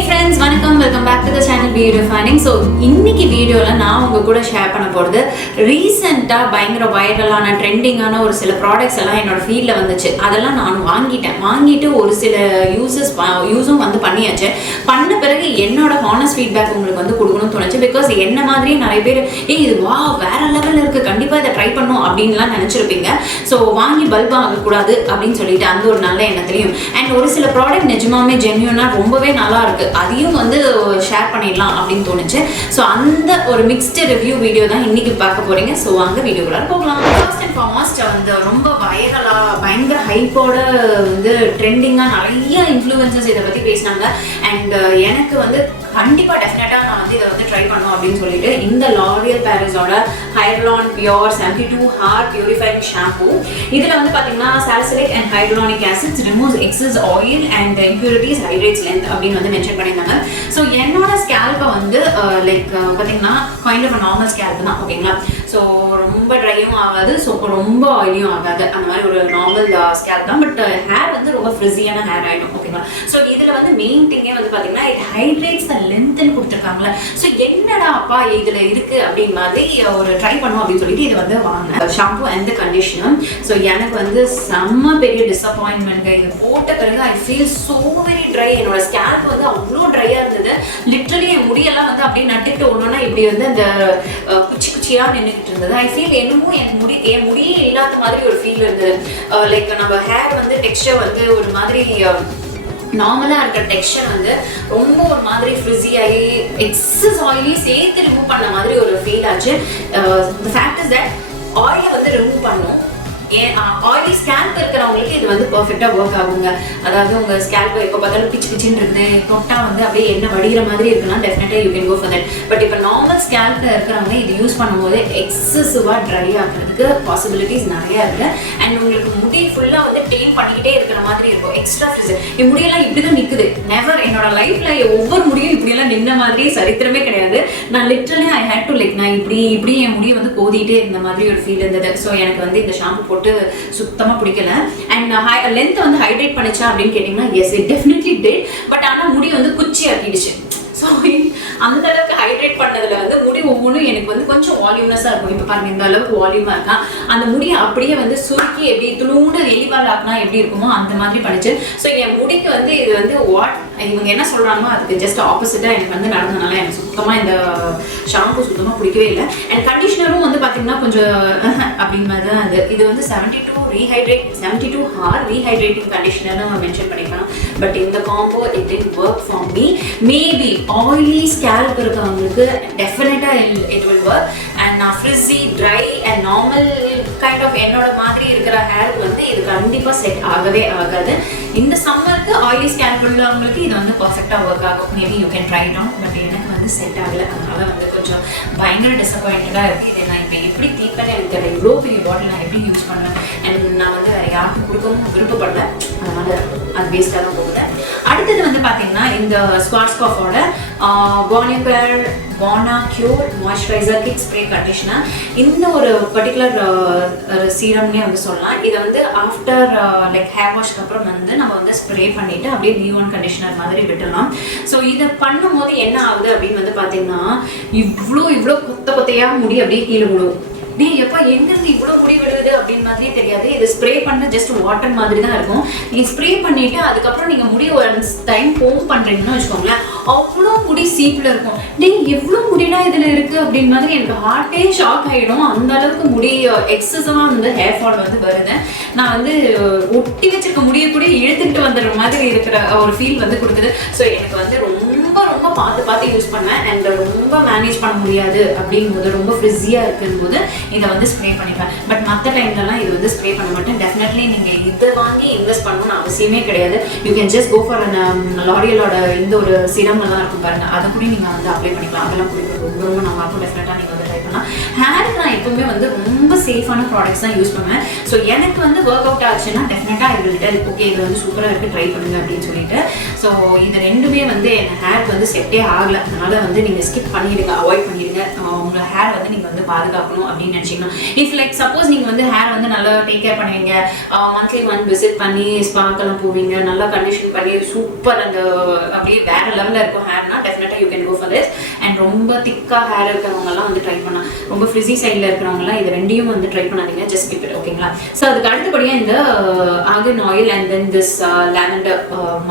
Hey friends, welcome back to the channel Beaudefining. So இன்னைக்கு வீடியோல நான் உங்க கூட ஷேர் பண்ண போறது ரீசன்ட்டா பயங்கர வைரலான ட்ரெண்டிங்கான ஒரு சில ப்ராடக்ட்ஸ் எல்லாம் என்னோட ஃபீல்ட்ல வந்துச்சு. அதெல்லாம் நான் வாங்கிட்டு ஒரு சில யூஸும் வந்து பண்ணியாச்சு. பண்ண பிறகு என்னோட ஹானஸ்ட் ஃபீட்பேக் உங்களுக்கு வந்து கொடுக்கணும்னு தோணுச்சு. பிகாஸ் என்ன மாதிரியே நிறைய பேர் இது வேற லெவல்ல இருக்கு, கண்டிப்பா இதை ட்ரை பண்ணும் அப்படின்லாம் நினைச்சிருப்பீங்க. ஸோ வாங்கி பல்ப் ஆகக்கூடாது அப்படின்னு சொல்லிட்டு அந்த ஒரு நல்ல எண்ணத்துலையும் அண்ட் ஒரு சில ப்ராடக்ட் நிஜமாவே ஜென்யூனா ரொம்பவே நல்லா இருக்கு, அதையும் வந்து ஷேர் பண்ணிடலாம் அப்படின்னு தோணுச்சு. ஸோ அந்த ஒரு மிக்ஸ்டு ரிவ்யூ வீடியோ தான் இன்னைக்கு பார்க்க போறீங்க. ஸோ அங்க வீடியோக்குள்ள போகலாம். ஃபர்ஸ்ட் அண்ட் ஃபார்மோஸ்ட் வந்து ரொம்ப வைரலா பயங்கர ஹைப்போட வந்து ட்ரெண்டிங்கா நிறைய இன்ஃப்ளூயன்சர்ஸ் இதை பத்தி பேசினாங்க. அண்ட் எனக்கு வந்து கண்டிப்பா டெஃபினட்டா நான் வந்து இதை வந்து ட்ரை பண்ணணும் அப்படின்னு சொல்லிட்டு இந்த லாரியல் பாரிஸோட hyaluron pure 72 hour purifying shampoo. இதுல வந்து பாத்தீங்கன்னா salicylic and hyaluronic acids removes excess oil and impurities, hydrates length அப்படின்னு வந்து மென்ஷன் பண்ணியிருந்தாங்க. ஸோ என்னோட ஸ்கேல்பை வந்து லைக் பாத்தீங்கன்னா கைண்ட் ஆஃப் நார்மல் ஸ்கேல்ப் தான், ஓகேங்களா. ஸோ ரொம்ப ட்ரையும் ஆகாது, ஸோ ரொம்ப ஆயிலியும் ஆகாது, அந்த மாதிரி ஒரு நார்மல் ஸ்கேல்ப் தான். பட் ஹேர் வந்து ரொம்ப ஃப்ரிஸியான ஹேர் ஆயிடும், ஓகேங்களா. ஸோ இதுல வந்து மெயின் திங்கே வந்து பாத்தீங்கன்னா இட் ஹைட்ரேட்ஸ் லென்த்னு கொடுத்துருக்காங்களே. ஸோ என்னடா அப்பா இதுல இருக்கு அப்படின்னு மாதிரி ஒரு ட்ரை பண்ணும் அப்படின்னு சொல்லிட்டு இது வந்து வாங்கினேன் ஷாம்பு அண்ட் கண்டிஷனர். ஸோ எனக்கு வந்து செம்ம பெரிய டிசப்பாயின்மெண்ட். இது போட்ட பிறகு I feel so very try. என்னோட ஸ்கேல்ப் வந்து அவ்வளோ ட்ரையா இருந்தது. லிட்டரலி என் முடியெல்லாம் வந்து அப்படியே நட்டுக்கிட்டு ஒன்னொன்னா இப்படி வந்து அந்த குச்சியா நின்றுக்கிட்டு இருந்தது. ஐ ஃபீல் என்னமோ என் முடியே இல்லாத மாதிரி ஒரு ஃபீல் இருந்தது. லைக் நம்ம ஹேர் வந்து டெக்ஸ்டர் வந்து ஒரு மாதிரி நார்மலாக இருக்கிற டெக்ஸ்சர் வந்து ரொம்ப ஒரு மாதிரி ஃப்ரிஸி ஆகி எக்ஸஸ் ஆயிலி சேர்த்து ரிமூவ் பண்ண மாதிரி ஒரு ஃபீல் ஆச்சு. தி ஃபேக்ட் இஸ் தட் ஆயிலை வந்து ரிமூவ் பண்ணும். ஆயிலி ஸ்கேல்ப் இருக்கிறவங்களுக்கு இது வந்து பர்ஃபெக்டாக ஒர்க் ஆகுங்க. அதாவது உங்கள் ஸ்கேல்ப் எப்போ பார்த்தாலும் பிச்சுன்னு இருக்குது, தொட்டா வந்து அப்படியே எண்ணெய் வடிகிற மாதிரி இருக்குன்னா டெஃபினட்டாக you can go for that. But இப்போ நார்மல் ஸ்கேல்பில் இருக்கிறவங்க இது யூஸ் பண்ணும்போது எக்ஸசிவாக ட்ரை ஆகிறதுக்கு பாசிபிலிட்டிஸ் நிறையா இருக்குது. அண்ட் உங்களுக்கு முடி ஃபுல்லாக வந்து டெயின் பண்ணிக்கிட்டே இருக்கிற மாதிரி இருக்கும், எக்ஸ்ட்ரா ஃப்ரிஸ். என் முடியெல்லாம் இப்படி தான் நிற்குது. நெவர் என்னோட லைஃப்பில் ஒவ்வொரு முடியும் இப்படியெல்லாம் நின்ன மாதிரி சரித்திரமே கிடையாது. நான் literally I hate to like நான் இப்படி என் முடியை வந்து கோதிட்டே இருந்த மாதிரி ஒரு ஃபீல் இருந்தது. ஸோ எனக்கு வந்து இந்த ஷாம்பு போட்டு சுத்தமா பிடிக்கல. அண்ட் லென்த் வந்து ஹைட்ரேட் பண்ணிச்சா அப்படின்னு கேட்டீங்கன்னா S it definitely did. But ஆனால் முடி வந்து குச்சி ஆக்கிடுச்சு. ஸோ அந்த அளவுக்கு ஹைட்ரேட் பண்ணதுல வந்து முடி ஒவ்வொன்றும் எனக்கு வந்து கொஞ்சம் வால்யூம்னஸாக இருக்கும். இப்போ பாருங்க இந்த அளவுக்கு வால்யூமாக இருக்கா. அந்த முடியை அப்படியே வந்து சுருக்கி எப்படி துளுண்டு எலிவால் ஆக்கினா எப்படி இருக்குமோ அந்த மாதிரி பண்ணிச்சு. ஸோ என் முடிக்கு வந்து இது வந்து இவங்க என்ன சொல்றாங்களோ அதுக்கு ஜஸ்ட் ஆப்போசிட்டாக எனக்கு வந்து நடந்ததுனால எனக்கு சுத்தமாக இந்த ஷாம்பு சுத்தமாக பிடிக்கவே இல்லை. அண்ட் கண்டிஷனரும் வந்து பார்த்தீங்கன்னா கொஞ்சம் அப்படின் மாதிரி தான் இது வந்து 72 ஹார் ரீஹைட்ரேட்டிங் கண்டிஷனர்னு மென்ஷன் பண்ணிக்கலாம். பட் இந்த combo it did work for me. Maybe oily scalp இருக்கவங்களுக்கு டெஃபினட்டா இட் வில் ஒர்க். அண்ட் நான் frizzy dry and normal kind of என்னோட மாதிரி இருக்கிற ஹேருக்கு வந்து இது கண்டிப்பாக செட் ஆகவே ஆகாது. இந்த சம்மருக்கு ஆயிலி ஸ்கேல்ப் உள்ளவங்களுக்கு இது வந்து பர்ஃபெக்டாக ஒர்க் ஆகும். Maybe you can try it on. But எனக்கு வந்து செட் ஆகலை. அதனால வந்து கொஞ்சம் பயங்கர டிசப்பாயிண்டடாக இருக்குது. இதை நான் இப்போ எப்படி தீர்ப்பேன்னு எனக்கு தெரியல. இவ்வளோ பெரிய பாட்டில் நான் எப்படி யூஸ் பண்ணுவேன் அண்ட் நான் வந்து யாருக்கும் கொடுக்கவும் விருப்பப்படல. அதனால அது வேஸ்ட்டாக தான் போகுது. அடுத்தது வந்து பார்த்தீங்கன்னா இந்த ஸ்குவாட்ஸ்காஃபோட Bonacure moisturiser kit spray conditioner. இந்த ஒரு பர்டிகுலர் சீரம்னே வந்து சொல்லலாம். இதை வந்து ஆஃப்டர் லைக் ஹேர் வாஷ்க்கு அப்புறம் வந்து நம்ம வந்து ஸ்ப்ரே பண்ணிட்டு அப்படியே V1 கண்டிஷனர் மாதிரி விட்டுடலாம். ஸோ இதை பண்ணும் போது என்ன ஆகுது அப்படின்னு வந்து பார்த்தீங்கன்னா இவ்வளோ கொத்தையாக முடி அப்படியே கீழே விழுவும். எப்பா எங்கிருந்து இவ்வளோ முடி விழுகுது அப்படின்னு மாதிரியே தெரியாது. இது ஸ்ப்ரே பண்ண ஜஸ்ட் வாட்டர் மாதிரி தான் இருக்கும். நீங்க ஸ்ப்ரே பண்ணிட்டு அதுக்கப்புறம் நீங்க முடி ஒரு டைம் கோம் பண்றீங்கன்னு வச்சுக்கோங்களேன், அவ்வளோ முடி சீப்ல இருக்கும். எவ்வளோ முடிலாம் இதுல இருக்கு அப்படின்னு மாதிரி எனக்கு ஹார்ட்டே ஷாக் ஆகிடும். அந்த அளவுக்கு முடி எக்ஸசிவா வந்து ஹேர் ஃபால் வந்து வருது. நான் வந்து ஒட்டி வச்சிருக்க முடிய கூட இழுத்துக்கிட்டு வந்துடுற மாதிரி இருக்கிற ஒரு ஃபீல் வந்து கொடுக்குது. ஸோ எனக்கு வந்து ரொம்ப பார்த்து யூஸ் பண்ணேன். அண்ட் ரொம்ப மேனேஜ் பண்ண முடியாது அப்படிங்கும்போது ரொம்ப ஃப்ரிஸியாக இருக்கும்போது இதை வந்து ஸ்ப்ரே பண்ணிப்பேன். பட் மற்ற டைம்லலாம் இது வந்து ஸ்ப்ரே பண்ண மாட்டேன். டெஃபினெட்லி நீங்கள் இதை வாங்கி இன்வெஸ்ட் பண்ணணும்னு அவசியமே கிடையாது. You can just go for லாரியலோட இந்த ஒரு சிரம்லாம் இருக்கும் பாருங்க, அதை கூட நீங்கள் வந்து அப்ளை பண்ணிக்கலாம். அதெல்லாம் கூட ரொம்ப நல்லா இருக்கும். டெஃபினட்டாக நீங்கள் வந்து ட்ரை பண்ணலாம். ஹேருக்கு நான் எப்பவுமே வந்து ரொம்ப சேஃபான ப்ராடக்ட்ஸ் தான் யூஸ் பண்ணுவேன். ஸோ எனக்கு வந்து ஒர்க் அவுட் ஆச்சுன்னா டெஃபினட்டாக இவங்கள்ட்ட ஓகே இது வந்து சூப்பராக இருக்குது ட்ரை பண்ணுங்க அப்படின்னு சொல்லிட்டு. ஸோ இது ரெண்டுமே வந்து என் ஹேருக்கு வந்து வந்து செட்டே ஆகலை. அதனால் வந்து நீங்கள் ஸ்கிப் பண்ணிடுங்க, அவாய்ட் பண்ணிடுங்க. உங்கள் ஹேர் வந்து நீங்கள் வந்து பாதுகாக்கணும் அப்படின்னு நினச்சிங்கன்னா, இஃப் லைக் சப்போஸ் நீங்கள் வந்து ஹேர் வந்து நல்லா டேக் கேர் பண்ணுவீங்க, மந்த்லி ஒன் விசிட் பண்ணி ஸ்பாக்கெல்லாம் போவீங்க, நல்லா கண்டிஷன் பண்ணி சூப்பர் அந்த அப்படியே வேற லெவலில் இருக்கும் ஹேர்னா, டெஃபினட்டாக you can go for this. And ரொம்ப திக்காக ஹேர் இருக்கிறவங்கலாம் வந்து ட்ரை பண்ணலாம். ரொம்ப ஃப்ரிஸி சைடில் இருக்கிறவங்கலாம் இது ரெண்டையும் வந்து ட்ரை பண்ணாதீங்க, ஜஸ்ட் கீப் இட். ஓகேங்களா? ஸோ அதுக்கு அடுத்தபடியாக இந்த argan oil and then this lavender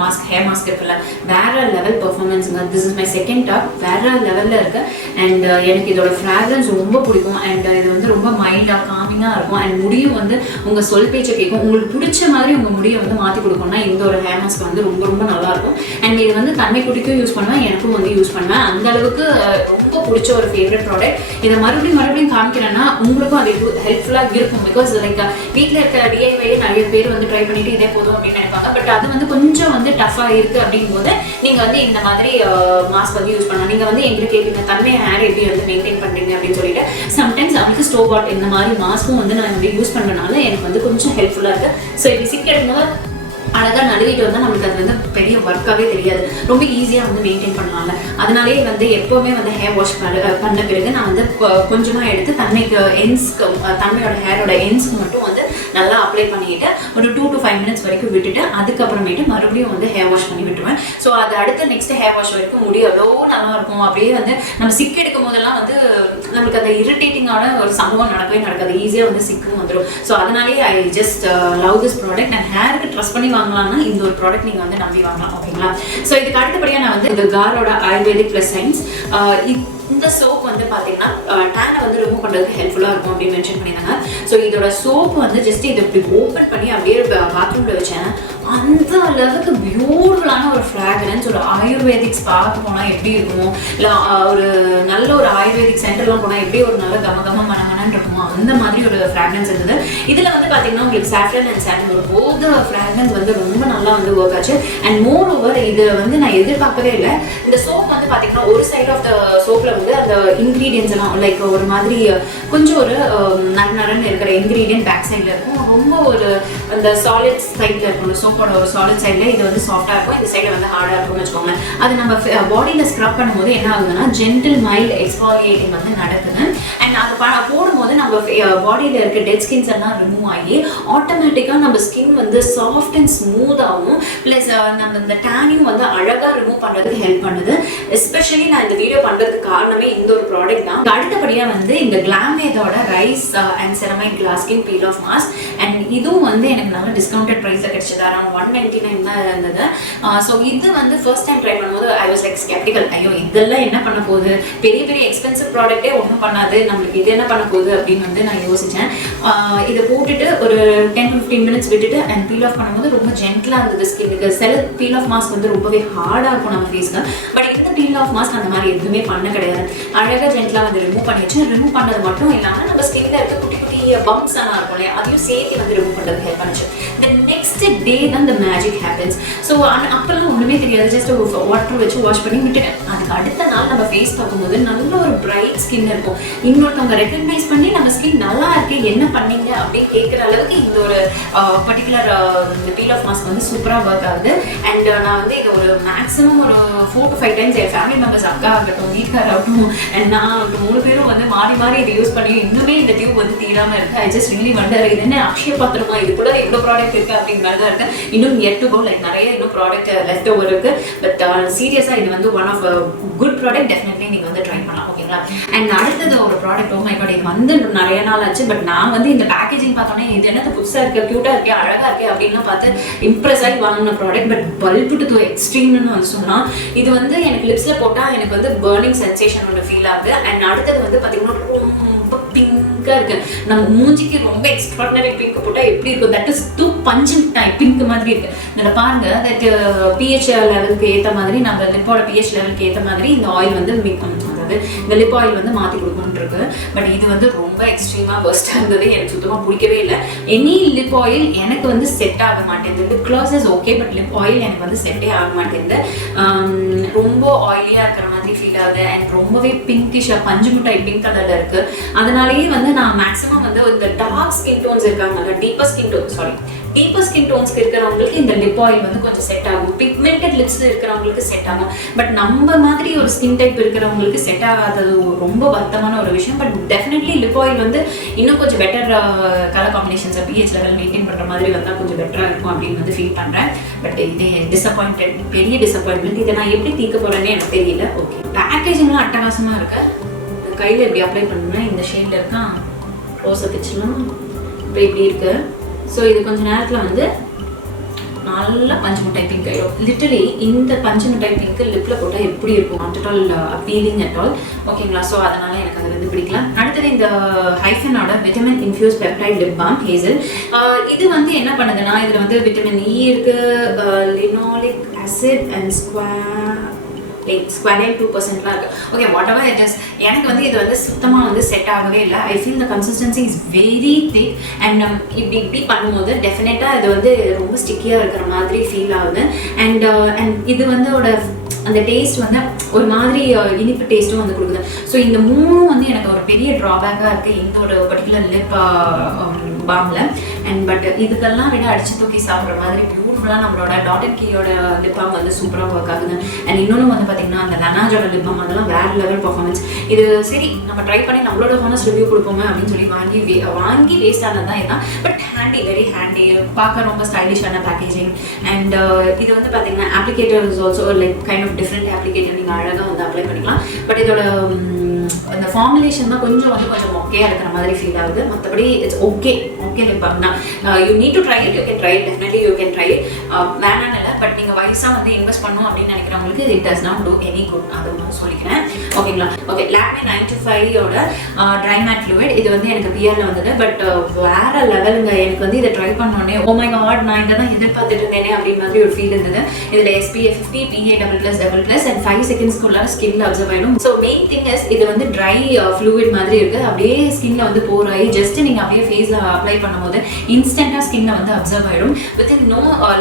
mask, hair mask இருக்குல்ல, வேற லெவல் பெர்ஃபார்மன்ஸுங்க. This is my second top. வேற லெவலில் இருக்கு. அண்ட் எனக்கு இதோட ஃப்ராக்ரன்ஸ் ரொம்ப பிடிக்கும். அண்ட் இது வந்து ரொம்ப மைல்டாக காமிங்காக இருக்கும். அண்ட் முடியும் வந்து உங்கள் சொல் பேச்சை கேட்கும். உங்களுக்கு பிடிச்ச மாதிரி உங்கள் முடியை வந்து மாற்றி கொடுக்கணும்னா இந்த ஒரு ஹேர் மாஸ்க் வந்து ரொம்ப ரொம்ப நல்லா இருக்கும். அண்ட் இது வந்து தன்மை குட்டிக்கும் யூஸ் பண்ணுவேன், எனக்கும் வந்து யூஸ் பண்ணுவேன். அந்த அளவுக்கு ரொம்ப பிடிச்ச ஒரு ஃபேவரட் ப்ராடக்ட். இதை மறுபடியும் காமிக்கிறேன்னா உங்களுக்கும் அது ஹெல்ப்ஃபுல்லாக இருக்கும். பிகாஸ் லைக் வீட்டில் இருக்க டிஐவையே நிறைய பேர் வந்து ட்ரை பண்ணிட்டு இதே போதும் அப்படின்னு நினைப்பாங்க. பட் அது வந்து கொஞ்சம் வந்து டஃபாக இருக்குது அப்படின் போது நீங்கள் வந்து இந்த மாதிரி மாஸ்க் வந்து யூஸ் பண்ணலாம். நீங்கள் வந்து எங்களுக்கு கேட்பீங்க தன்மை ஹேர் எப்படி வந்து மெயின்டைன் பண்ணுறீங்க அப்படின்னு சொல்லிட்டு. சம்டைம்ஸ் அவங்களுக்கு ஸ்டோ பாட் இந்த மாதிரி மாஸ்க்கும் வந்து நான் வந்து யூஸ் பண்ணுறதுனால எனக்கு வந்து கொஞ்சம் ஹெல்ப்ஃபுல்லாக இருக்குது. ஸோ இப்படி சிக் எடுக்கும்போது அழகாக நடுவிட்டு வந்தால் நம்மளுக்கு அது வந்து பெரிய ஒர்க்காகவே தெரியாது, ரொம்ப ஈஸியாக வந்து மெயின்டைன் பண்ணலாம்ல. அதனாலே வந்து எப்போவுமே வந்து ஹேர் வாஷ் பண்ண பிறகு நான் வந்து கொஞ்சமாக எடுத்து தன்மையோட ஹேரோட எண்ட்ஸ்க்கு மட்டும் வந்து நல்லா அப்ளை பண்ணிட்டு ஒரு 2 to 5 minutes வரைக்கும் விட்டுட்டு அதுக்கப்புறமேட்டு மறுபடியும் வந்து ஹேர் வாஷ் பண்ணி விட்டுருவேன். ஸோ அது அடுத்த நெக்ஸ்ட் ஹேர் வாஷ் வரைக்கும் முடி அவ்வளோ நல்லா இருக்கும். அப்படியே வந்து நம்ம சிக் எடுக்கும் போதெல்லாம் வந்து நம்மளுக்கு அந்த இரிட்டேட்டிங்கான ஒரு சம்பவம் நடக்கவே நடக்காது, ஈஸியாக வந்து சிக்கும் வந்துடும். ஸோ அதனாலே I just love this product. நான் ஹேருக்கு ட்ரஸ்ட் பண்ணி வாங்கலாம்னா இந்த ஒரு ப்ராடக்ட் நீங்கள் வந்து நம்பி வாங்கலாம். ஓகேங்களா? ஸோ இதுக்கு அடுத்தபடியாக நான் வந்து இந்த காரோட ஆயுர்வேதிக் ப்ளஸ் சயின்ஸ் இந்த சோப் வந்து பார்த்தீங்கன்னா டேனை வந்து ரிமூவ் பண்ணுறதுக்கு ஹெல்ப்ஃபுல்லாக இருக்கும் அப்படின்னு மென்ஷன் பண்ணியிருந்தாங்க. ஸோ இதோட சோப் வந்து ஜஸ்ட் இதை இப்படி ஓப்பன் பண்ணி அப்படியே பாத்ரூமில் வச்சேன். அந்த அளவுக்கு பியூட்டிஃபுல்லான ஒரு ஃப்ராக்ரன்ஸ். ஒரு ஆயுர்வேதிக் ஸ்பாக்கு போனால் எப்படி இருக்குமோ, இல்லை ஒரு நல்ல ஒரு ஆயுர்வேதிக் சென்டர்லாம் போனால் எப்படி ஒரு நல்ல கம மனமனன்னு இருக்குமோ அந்த மாதிரி ஒரு ஃப்ராக்ரன்ஸ் இருந்தது. இதில் வந்து பார்த்தீங்கன்னா உங்களுக்கு saffron and sandal both fragrance வந்து ரொம்ப நல்லா வந்து ஒர்க் ஆச்சு. அண்ட் மோர் ஓவர் இது வந்து நான் எதிர்பார்க்கவே இல்லை. இந்த சோப் வந்து பார்த்தீங்கன்னா ஒரு சைட் ஆஃப் த சோப்பில் வந்து அந்த இன்க்ரீடியன்ஸ் எல்லாம் லைக் ஒரு மாதிரி கொஞ்சம் ஒரு நரன்னு இருக்கிற இன்க்ரீடியன்ட் பேக் சைடில் இருக்கும். ரொம்ப ஒரு அந்த சாலிட் சைடில் இருக்கும். சோப்போட ஒரு சாலிட் சைடில் இது வந்து சாஃப்டாக இருக்கும், இந்த சைடில் வந்து ஹார்டாக இருக்கும்னு வச்சுக்கோங்க. அது நம்ம பாடியில் ஸ்க்ரப் பண்ணும்போது என்ன ஆகுதுன்னா ஜென்டில் மைல்டு எக்ஸ்ஃபாலியேட்டிங் வந்து நடக்குது. அண்ட் அது போடும்போது நம்ம பாடியில் இருக்க டெட் ஸ்கின்ஸ் எல்லாம் ரிமூவ் ஆகி ஆட்டோமேட்டிக்காக நம்ம ஸ்கின் வந்து சாஃப்ட் அண்ட் ஸ்மூத்தாகவும் ப்ளஸ் நம்ம இந்த டேனையும் வந்து அழகாக ரிமூவ் பண்ணுறதுக்கு ஹெல்ப் பண்ணுது. எஸ்பெஷலி நான் இந்த வீடியோ பண்ணுறதுக்கு காரணமே இந்த ஒரு ப்ராடக்ட் தான். அடுத்தபடியாக வந்து இந்த கிளாமேதோட rice and ceramide glass skin peel off mask. And இதுவும் வந்து எனக்கு நல்ல டிஸ்கவுண்டட் ப்ரைஸில் கிடைச்சது. அரௌண்ட் 199 தான் இருந்தது. ஸோ இது வந்து ஃபர்ஸ்ட் டைம் ட்ரை பண்ணும்போது ஐ வாஸ் லைக் ஸ்கெப்டிக்கல். ஐயோ இதெல்லாம் என்ன பண்ண போகுது, பெரிய பெரிய எக்ஸ்பென்சிவ் ப்ராடக்டே ஒன்றும் பண்ணாது, நம்மளுக்கு இது என்ன பண்ண போகுது அப்படின்னு வந்து நான் யோசித்தேன். இதை போட்டுட்டு ஒரு 10-15 minutes விட்டுட்டு அண்ட் பீல் ஆஃப் பண்ணும்போது ரொம்ப ஜென்டலாக இருந்தது ஸ்கின்னுக்கு. சில பீல் ஆஃப் மாஸ்க் வந்து ரொம்பவே ஹார்டாக இருக்கும் நம்ம ஃபேஸ்க்கு. பட் இந்த பீல் ஆஃப் மாஸ்க் அந்த மாதிரி எதுவுமே பண்ண கிடையாது. அழகாக ஜென்டலாக வந்து ரிமூவ் பண்ணி வச்சு ரிமூவ் பண்ணது மட்டும் இல்லாமல் நம்ம ஸ்கின்ல இருக்க குட்டி குட்டி பம்ப்ஸ் எல்லாம் இருக்கும் இல்லையா, அதையும் சேர்த்து வந்து ரிமூவ் பண்ணுறதுக்கு ஹெல்ப் பண்ணுச்சு. நெக்ஸ்ட் டே தான் the magic happens. ஸோ அப்பெல்லாம் ஒன்றுமே தெரியாது, ஜஸ்ட் வாட்டர் வச்சு வாஷ் பண்ணி விட்டுட்டேன். அதுக்கு அடுத்த நாள் நம்ம ஃபேஸ் பார்க்கும்போது நல்ல ஒரு பிரைட் ஸ்கின் இருக்கும். இன்னொருத்தவங்க ரெக்கக்னைஸ் பண்ணி நம்ம ஸ்கின் நல்லா இருக்கு என்ன பண்ணீங்க அப்படின்னு கேட்குற அளவுக்கு இந்த ஒரு பர்டிகுலர் பீல் ஆஃப் மாஸ்க் வந்து சூப்பராக ஒர்க் ஆகுது. அண்ட் நான் வந்து இதை ஒரு மேக்ஸிமம் ஒரு 4 to 5 times N family members அக்கா ஆகட்டும் வீட்டுக்கார ஆகட்டும் அண்ட் நான் 3 பேரும் வந்து மாறி இதை யூஸ் பண்ணி இன்னுமே இந்த டியூப் வந்து தீராமல் இருக்கு. ஐ ஜஸ்ட் ரியலி வண்டர் இது என்ன அக்ஷய பாத்திரமா, இது கூட இவ்வளோ ப்ராடக்ட் இருக்கு அப்படிங்கிற மாதிரி தான் இருக்கு. இன்னும் எட் டு கோ, லைக் நிறைய இன்னும் ப்ராடக்ட் லெஃப்ட் ஓவர் இருக்கு. பட் சீரியஸாக இது வந்து one of good product. Definitely நீங்கள் வந்து ட்ரை பண்ணலாம். ஓகேங்களா? அண்ட் அடுத்தது ஒரு ப்ராடக்ட், ஓ மை காட், இது வந்து நிறைய நாள் ஆச்சு. பட் நான் வந்து இந்த பேக்கேஜிங் பார்த்தோன்னே இது என்னது புதுசாக இருக்கு, க்யூட்டாக இருக்கு, அழகாக இருக்கு அப்படின்லாம் பார்த்து இம்ப்ரெஸ் ஆகி வாங்கின ப்ராடக்ட். பட் பல்ப் டு எக்ஸ்ட்ரீம்னு வந்து சொன்னால் இது வந்து எனக்கு லிப்ஸில் போட்டால் எனக்கு வந்து பர்னிங் சென்சேஷன் ஒன்று ஃபீல் ஆகுது. அண்ட் அடுத்தது வந்து பார்த்தீங்கன்னா ரொம்ப பிங்காக இருக்கு. நம்ம மூஞ்சிக்கு ரொம்ப எக்ஸ்ட்ராடினரி பிங்க் போட்டால் எப்படி இருக்கும், தட் இஸ் டூ பஞ்சன் டைப் பிங்க் மாதிரி இருக்கு. இதில் பாருங்க, தட் பிஹெச் லெவலுக்கு ஏற்ற மாதிரி நம்ம லிப்போட பிஹெச் லெவலுக்கு ஏற்ற மாதிரி இந்த ஆயில் வந்து இந்த லிப் ஆயில் வந்து மாற்றி கொடுக்கணும்னு இருக்கு. பட் இது வந்து ரொம்ப எக்ஸ்ட்ரீமாக பெஸ்ட்டாக இருந்தது, எனக்கு சுத்தமாக பிடிக்கவே இல்லை. எனி லிப் ஆயில் எனக்கு வந்து செட் ஆக மாட்டேங்குது. Lip gloss is okay, but lip oil எனக்கு வந்து செட்டே ஆக மாட்டேங்குது. ரொம்ப ஆயிலியாக இருக்கிற மாதிரி ஃபீல் ஆகுது. அண்ட் ரொம்பவே பிங்கிஷாக பஞ்சு மிட்டாய் பிங்க் கலரில் இருக்குது. அதனாலேயே வந்து நான் மேக்ஸிமம் வந்து இந்த டார்க் ஸ்கின் டோன்ஸ் இருக்காங்க, deeper skin tone deeper skin டோன்ஸ்க்கு இருக்கிறவங்களுக்கு இந்த லிப் ஆயில் வந்து கொஞ்சம் செட் ஆகும். பிக்மெண்டட் லிப்ஸ் இருக்கிறவங்களுக்கு செட் ஆகும். பட் நம்ம மாதிரி ஒரு ஸ்கின் டைப் இருக்கிறவங்களுக்கு செட் ஆகாதது ரொம்ப வருத்தமான ஒரு விஷயம். பட் டெஃபினெட்லி லிப் ஆயில் வந்து இன்னும் கொஞ்சம் பெட்டர் கலர் காம்பினேஷன்ஸை பிஹெச் லெவல் மெயின்டைன் பண்ணுற மாதிரி வந்தால் கொஞ்சம் பெட்டராக இருக்கும் அப்படின்னு வந்து ஃபீல் பண்ணுறேன். பட் இது டிசப்பாயிண்டட், பெரிய டிசப்பாயின்மெண்ட். இதை நான் எப்படி தீர்க்க போகிறேன்னே எனக்கு தெரியல. ஓகே, பேக்கேஜிங்லாம் அட்டகாசமாக இருக்கு. கையில் எப்படி அப்ளை பண்ணுன்னா இந்த ஷேடில் இருக்கான் ரோஸை பிச்சுலாம் இப்போ இப்படி இருக்கு. ஸோ இது கொஞ்சம் நேரத்தில் வந்து நல்லா பஞ்சு மிட்டாய் பிங்க் ஆயிடும். லிட்டரலி இந்த பஞ்சு மிட்டாய் பிங்க் லிப்பில் போட்டால் எப்படி இருக்கும், not at all appealing at all. ஓகேங்களா? ஸோ அதனால எனக்கு அது வந்து பிடிக்கல. அடுத்தது இந்த ஹைஃபனோட vitamin infuse peptide lip balm hazel. இது வந்து என்ன பண்ணுதுன்னா, இதில் வந்து விட்டமின் இ இருக்கு, லினோலிக் ஆசிட் அண்ட் ஸ்குவாலைன் 2%லாம் இருக்கு. Okay, whatever it is, எனக்கு வந்து இது வந்து சுத்தமாக வந்து செட் ஆகவே இல்லை. I feel the consistency is very thick அண்ட் இப்படி பண்ணும்போது டெஃபினட்டாக இது வந்து ரொம்ப ஸ்டிக்கியாக இருக்கிற மாதிரி ஃபீல் ஆகுது. அண்ட் இது வந்து அந்த டேஸ்ட் வந்து ஒரு மாதிரி இனிப்பு டேஸ்ட்டும் வந்து கொடுக்குது. ஸோ இந்த மூணும் வந்து எனக்கு ஒரு பெரிய ட்ராபேக்காக இருக்குது இந்த ஒரு பர்டிகுலர் லிப் பாமில். அண்ட் பட் இதுக்கெல்லாம் விட அடிச்சு தூக்கி சாப்பிட்ற மாதிரி பியூட்டிஃபுல்லாக நம்மளோட டாட் அண்ட் கீயோட லிப் பாம் வந்து சூப்பராக ஒர்க் ஆகுது. அண்ட் இன்னொன்று வந்து பார்த்தீங்கன்னா அந்த லனாஜோட லிப் பாம் அதெல்லாம் வேறு லெவல் பர்ஃபார்மன்ஸ். இது சரி நம்ம ட்ரை பண்ணி நம்மளோட ஹானஸ்ட் ரிவ்யூ கொடுப்போமே அப்படின்னு சொல்லி வாங்கி வேஸ்ட் ஆனது தான் இதுதான். பட் ஹேண்டி, வெரி ஹேண்டி, பார்க்க ரொம்ப ஸ்டைலிஷான பேக்கேஜிங். அண்ட் இது வந்து பார்த்தீங்கன்னா applicator is also like kind of different applicator, நீங்கள் அழகாக வந்து அப்ளை பண்ணிக்கலாம். பட் இதோட அந்த ஃபார்முலேஷன் தான் கொஞ்சம் மொக்கையாக இருக்கிற மாதிரி ஃபீல் ஆகுது. மற்றபடி இட்ஸ் ஓகே லிப் பாம் தான். You need to try it, you can try it, definitely you can try it. வேணான்னு இல்லை, பட் நீங்கள் வயசாக வந்து இன்வெஸ்ட் பண்ணணும் அப்படின்னு நினைக்கிறவங்களுக்கு it does not do any good, அது நான் சொல்லிக்கிறேன். ஓகேங்களா? ஓகே, லாக்மே 925ஓட ட்ரை மேட் ஃப்ளூயிட் இது வந்து எனக்கு பிஆரில் வந்தது. பட் வேற லெவலுங்க. எனக்கு வந்து இதை ட்ரை பண்ணோடனே ஓ மை காட், நான் இதை தான் எதிர்பார்த்துட்டு இருந்தேனே அப்படின்னு மாதிரி ஒரு ஃபீல் இருந்தது. இதில் SPF 50 PA+++ அண்ட் 5 செகண்ட்ஸ்க்குள்ள ஸ்கின்ல அப்சர்வ் ஆகிடும். ஸோ மெயின் திங் இஸ் இது வந்து ட்ரை ஃப்ளூயிட் மாதிரி இருக்குது. அப்படியே ஸ்கின்ல வந்து போர் ஆகி ஜஸ்ட் நீங்கள் அப்படியே ஃபேஸில் அப்ளை பண்ணும்போது இன்ஸ்டன்ட்டாக ஸ்கின்ல வந்து அப்சர்வ் ஆகிடும். வித்தின்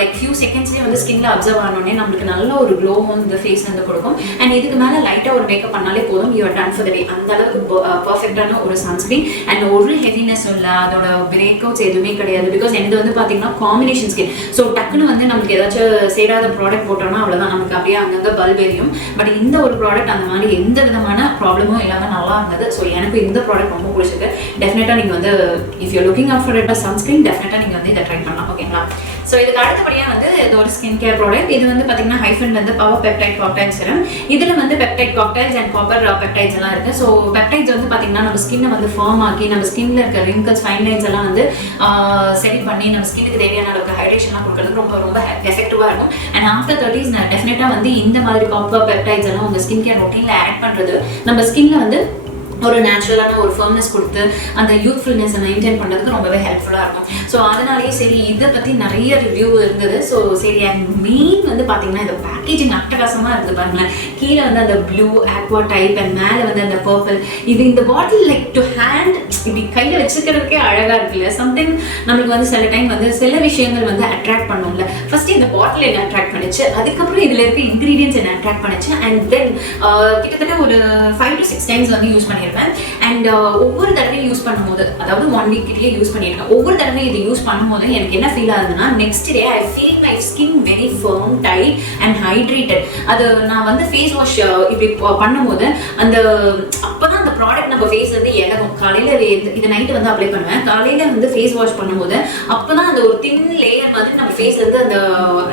லைக் ஃபியூ செகண்ட்ஸ்லேயே வந்து ஸ்கின்ல அப்சர்வ் ஆனோடனே நம்மளுக்கு நல்ல ஒரு க்ளோ வந்து ஃபேஸ் வந்து கொடுக்கும். அண்ட் இதுக்கு மேலே லைட்டாக ஒரு மேக்கப் பண்ணாலே போதும், you are done for the day. அந்த அளவுக்கு பர்ஃபெக்டான ஒரு சன்ஸ்கிரீன். அண்ட் ஒரு ஹெவினஸ் இல்லை, அதோட பிரேக் அவுட்ஸ் எதுவுமே கிடையாது. பிகாஸ் எனக்கு வந்து பார்த்தீங்கன்னா காம்பினேஷன் ஸ்கின். ஸோ டக்குன்னு வந்து நமக்கு ஏதாச்சும் சேராத ப்ராடக்ட் போட்டோம்னா அவ்வளோதான், நமக்கு அப்படியே அங்கங்கே பல்ப் எரியும். பட் இந்த ஒரு ப்ராடக்ட் அந்த மாதிரி எந்த விதமான ப்ராப்ளமும் இல்லாமல் நல்லா இருந்தது. ஸோ எனக்கு இந்த ப்ராடக்ட் ரொம்ப பிடிச்சிருக்கு. டெஃபினட்டாக நீங்கள் வந்து if you looking out for it sunscreen டெஃபினட்டாக நீங்கள் வந்து இதை ட்ரை பண்ணலாம். ஓகேங்களா? ஸோ இதுக்கு அடுத்தபடியாக வந்து இது ஒரு ஸ்கின் கேர் ப்ராடக்ட். இது வந்து பார்த்தீங்கன்னா ஹைஃபன் வந்து பவர் பெப்டைட் காக்டைல் செரம். இதில் வந்து peptide cocktails and copper peptides எல்லாம் இருக்குது. ஸோ பெப்டைட்ஸ் வந்து பார்த்தீங்கன்னா நம்ம ஸ்கின்னை வந்து ஃபார்ம் ஆக்கி நம்ம ஸ்கின்ல இருக்க ரிங்கிள்ஸ் ஃபைன் லைன்ஸ் எல்லாம் வந்து சரி பண்ணி நம்ம ஸ்கின்னுக்கு தேவையான அளவுக்கு ஹைட்ரேஷன்லாம் கொடுக்கறதுக்கு ரொம்ப எஃபெக்டிவாக இருக்கும். அண்ட் ஆஃப்டர் 30s டெஃபினட்டாக வந்து இந்த மாதிரி காப்பர் பெப்டைட்ஸ் எல்லாம் உங்கள் ஸ்கின் கேர் ரொட்டீனில் ஆட் பண்ணுறது நம்ம ஸ்கின்ல வந்து ஒரு நேச்சுரலான ஒரு ஃபர்ம்னஸ் கொடுத்து அந்த யூத்ஃபுல்னஸை மெயின்டைன் பண்ணுறதுக்கு ரொம்பவே ஹெல்ப்ஃபுல்லாக இருக்கும். ஸோ அதனாலேயே சரி இதை பற்றி நிறைய ரிவ்யூ இருந்தது. ஸோ சரி அண்ட் மெயின் வந்து பார்த்தீங்கன்னா இந்த பேக்கேஜிங் அட்டகாசமாக இருக்குது பாருங்களேன். கீழே வந்து அந்த ப்ளூ ஆக்வா டைப் அண்ட் மேலே வந்து அந்த பர்பிள். இது இந்த பாட்டில் லைக் டு ஹேண்ட் இப்படி கையில் வச்சுக்கிறதுக்கே அழகாக இருக்குல்ல. சம்திங் நம்மளுக்கு வந்து சில டைம் வந்து சில விஷயங்கள் வந்து அட்ராக்ட் பண்ணும்ல. ஃபர்ஸ்ட் இந்த பாட்டில் என்ன அட்ராக்ட் பண்ணிச்சு, அதுக்கப்புறம் இதில் இருக்க இன்க்ரீடியன்ஸ் என்ன அட்ராக்ட் பண்ணிச்சு. அண்ட் தென் கிட்டத்தட்ட ஒரு 5 to 6 டைம்ஸ் வந்து யூஸ் பண்ணியிருக்கேன். அண்ட் ஒவ்வொரு தடவையும் யூஸ் பண்ணும்போது, அதாவது 1 week கிட்டே யூஸ் பண்ணியிருக்கேன். ஒவ்வொரு தடவையும் இது யூஸ் பண்ணும்போது எனக்கு என்ன ஃபீல் ஆகுதுன்னா, next day I feel my skin very firm, tight and hydrated. அது நான் வந்து ஃபேஸ் வாஷ் இப்படி பண்ணும்போது அப்போதான் அந்த ப்ராடக்ட் நம்ம ஃபேஸ் வந்து இலகும். காலையில் இது நைட்டு வந்து அப்ளை பண்ணுவேன். காலையில் வந்து ஃபேஸ் வாஷ் பண்ணும்போது அப்போதான் அந்த ஒரு தின் லேயர் மாதிரி நம்ம ஃபேஸ்லேருந்து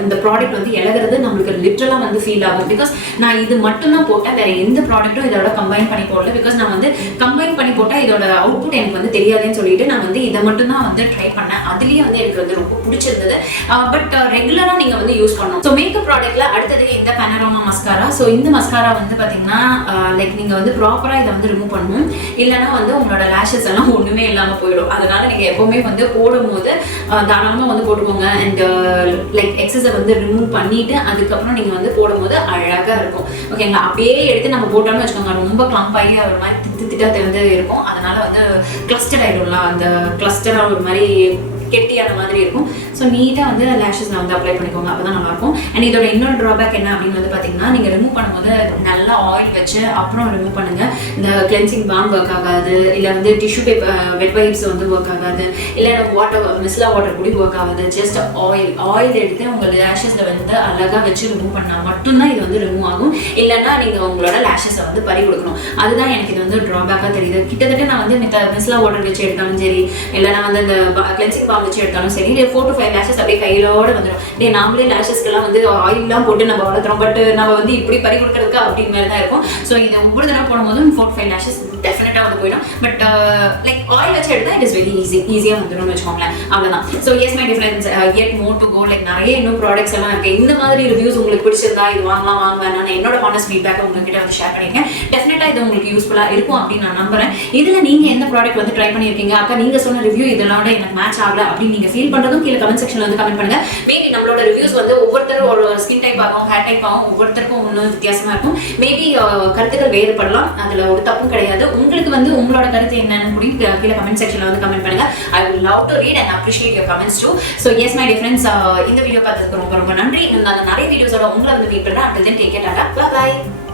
அந்த ப்ராடக்ட் வந்து இலகிறது நம்மளுக்கு லிட்டரலாக வந்து ஃபீல் ஆகும். பிகாஸ் நான் இது மட்டும்தான் போட்டேன், வேற எந்த ப்ராடக்ட்டும் இதோட கம்பைன் பண்ணி போடல. பிகாஸ் நான் வந்து கம்பைன் பண்ணி போட்டால் இதோட அவுட்புட் எனக்கு வந்து தெரியாதுன்னு சொல்லிட்டு நான் வந்து இதை மட்டும் தான் வந்து ட்ரை பண்ணேன். அதுலேயே வந்து எனக்கு வந்து ரொம்ப பிடிச்சிருந்தது. பட் ரெகுலராக நீங்கள் வந்து யூஸ் பண்ணணும். ஸோ மேக்கப் ப்ராடக்ட்ல அடுத்தது இந்த பனரோமா மஸ்காரா. ஸோ இந்த மஸ்காரா வந்து பார்த்தீங்கன்னா லைக் நீங்கள் வந்து ப்ராப்பராக இதை வந்து ரிமூவ் பண்ணணும். இல்லைன்னா வந்து உங்களோட லேஷஸ் எல்லாம் ஒன்றுமே இல்லாமல் போயிடும். அதனால நீங்கள் எப்போவுமே வந்து போடும்போது தாராளமாக வந்து போட்டுக்கோங்க. அண்ட் லைக் எக்ஸஸை வந்து ரிமூவ் பண்ணிட்டு அதுக்கப்புறம் நீங்கள் வந்து போடும்போது அழகாக இருக்கும். ஓகேங்களா? அப்படியே எடுத்து நம்ம போட்டோம்னு வச்சுக்கோங்க, ரொம்ப கிளம்ப் ஆகி ஒரு மாதிரி திட்டத்தை வந்து இருக்கும். அதனால வந்து கிளஸ்டர் ஆகிடும்ல, அந்த கிளஸ்டராக ஒரு மாதிரி கெட்டியான மாதிரி இருக்கும். ஸோ நீட்டாக வந்து லேஷஸில் வந்து அப்ளை பண்ணிக்கோங்க, அப்போ தான் நல்லாயிருக்கும். அண்ட் இதோட இன்னொரு ட்ராபேக் என்ன அப்படின்னு வந்து பார்த்தீங்கன்னா, நீங்கள் ரிமூவ் பண்ணும்போது நல்லா ஆயில் வச்சு அப்புறம் ரிமூவ் பண்ணுங்கள். இந்த கிளென்சிங் பாம் ஒர்க் ஆகாது, இல்லை வந்து டிஷ்யூ பேப்பர் வெட் வைப்ஸ் வந்து ஒர்க் ஆகாது, இல்லை வாட்டர் மிஸ்லா வாட்டர் கூட ஒர்க் ஆகாது. ஜஸ்ட் ஆயில் எடுத்து உங்கள் லேஷஸில் வந்து அழகாக வச்சு ரிமூவ் பண்ணால் மட்டும்தான் இது வந்து ரிமூவ் ஆகும். இல்லைன்னா நீங்கள் உங்களோட லேஷஸை வந்து பறி கொடுக்கணும். அதுதான் எனக்கு இது வந்து ட்ராபேக்காக தெரியுது. கிட்டத்தட்ட நான் வந்து மிஸ்லா வாட்டர் வச்சு எடுத்தாலும் சரி, இல்லைனா வந்து அந்த கிளென்சிங் பாம் வச்சு எடுத்தாலும் சரி, 4 to 5 லேஷஸ் அப்படியே கையிலோட வந்துடும். நாமளே லேஷஸ்க்கெல்லாம் வந்து ஆயிலெலாம் போட்டு நம்ம வளர்த்துறோம், பட் நம்ம வந்து இப்படி பறி கொடுக்கறதுக்கு அப்படி மாதிரி தான் இருக்கும். ஸோ இதை ஒவ்வொரு தடவை போடும்போதும் 4 to 5 லேஷஸ் டெஃபினட்டாக வந்து போயிடும். பட் லைக் ஆயில் வச்சு எடுத்தால் இட் இஸ் வெரி ஈஸியாக வந்துடும் வச்சுக்கோங்களேன். அவ்வளோதான். So yes my difference yet more to go. Like நிறைய இன்னும் ப்ராடக்ட்ஸ் எல்லாம் இருக்குது. இந்த மாதிரி ரிவ்யூஸ் உங்களுக்கு பிடிச்சிருந்தா இது வாங்கலாம் வாங்குவேன், நான் என்னோட ஹானஸ்ட் ஃபீட்பேக் உங்ககிட்ட வந்து ஷேர் பண்ணியிருக்கேன். டெஃபினட்டாக இது உங்களுக்கு யூஸ்ஃபுல்லாக இருக்கும் அப்படின்னு நான் நம்புறேன். இதில் நீங்கள் எந்த ப்ராடக்ட் வந்து ட்ரை பண்ணியிருக்கீங்க, அக்கா நீங்கள் சொன்ன ரிவ்யூ இதனோட எனக்கு மேட்ச் ஆகல அப்படின்னு நீங்கள் ஃபீல் பண்ணுறதும் கீழே கமெண்ட் செக்ஷனில் வந்து கமெண்ட் பண்ணுங்கள். மேபி நம்மளோட ரிவ்யூஸ் வந்து ஒவ்வொருத்தரும் ஒரு ஸ்கின் டைப் ஆகும், ஹேர் டைப் ஆகும், ஒவ்வொருத்தருக்கும் ஒன்று வித்தியாசமாக இருக்கும். மேபி கருத்துக்கள் வேறுபடலாம், அதில் ஒரு தப்பும் கிடையாது. உங்களுக்கு வந்து உங்களோட கருத்து என்னன்னு கூட கீழே கமெண்ட் செக்ஷனில் வந்து கமெண்ட் பண்ணுங்கள். I will love to read and appreciate your comments too. So yes my difference, இந்த வீடியோ பார்த்ததுக்கு ரொம்ப ரொம்ப நன்றி. நான் நிறைய வீடியோஸோட உங்களை வந்து மீட் பண்ணுறேன். until then take care, Tata, bye bye.